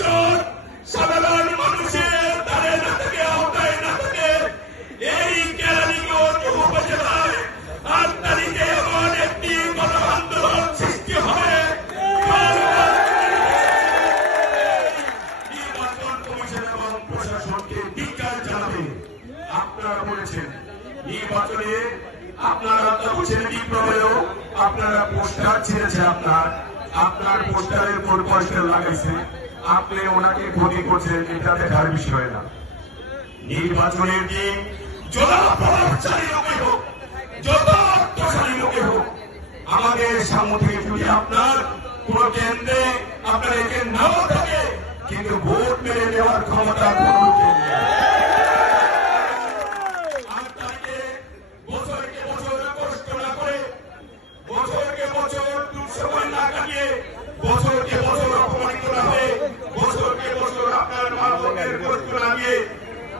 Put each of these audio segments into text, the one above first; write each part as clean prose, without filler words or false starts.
বছর সাধারণ মানুষের দ্বারে না থাকে, আওতায় না থাকে, এই কেরানীগঞ্জ উপজেলায় 8 তারিখে এমন একটি গণ আন্দোলন সৃষ্টি হবে। নির্বাচন কমিশন এবং প্রশাসনকে ধিক্কার জানাবে। আপনারা বলেছেন নির্বাচনে আপনারা বলছেন বিপ্লবেও আপনারা পোস্টার ছেড়েছে, আপনার পোস্টারের উপর পোস্টার লাগাইছে, আপনি ওনাকে ক্ষতি করছেন, এটা দেখার বিষয় না। নির্বাচনের দিন যত প্রভাবশালী লোকে হোক, যত অর্থশালী লোকে হোক, আমাদের সামনে থেকে যদি আপনার কোন কেন্দ্রে আপনার এখানে নাও থাকে, কিন্তু ভোট মেরে দেওয়ার ক্ষমতা কোন লোকের নেই। বছরকে বছর কষ্ট না করে, বছরকে বছর দুঃসময় না কাটিয়ে, বছরকে বছর অপমানিত না হয়ে, বছরকে বছর আপনার মা-বোনের কষ্ট না দিয়ে,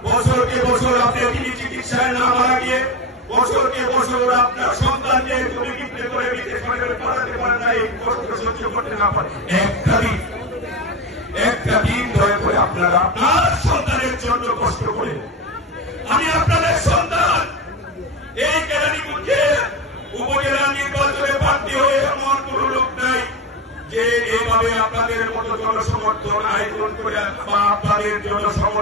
বছরকে বছর আপনি তিনি চিকিৎসায় না মারা গিয়ে, বছরকে বছর আপনার সন্তানকে তুমি কিনতে করে বিদেশ পড়াতে পারে না, এই কষ্ট সহ্য করতে না পারে, একটা দিন দয়া করে আপনারা আপনার সন্তানের জন্য কষ্ট করে। আমি আপনাদের সন্তান, এই কেরানীগঞ্জে উপজেলা নির্বাচনে প্রার্থী হয়ে এমন কোন লোক নাই যে এইভাবে আপনাদের মতো জনসমর্থন আয়োজন করে বা আপনাদের জন্য সমর্থন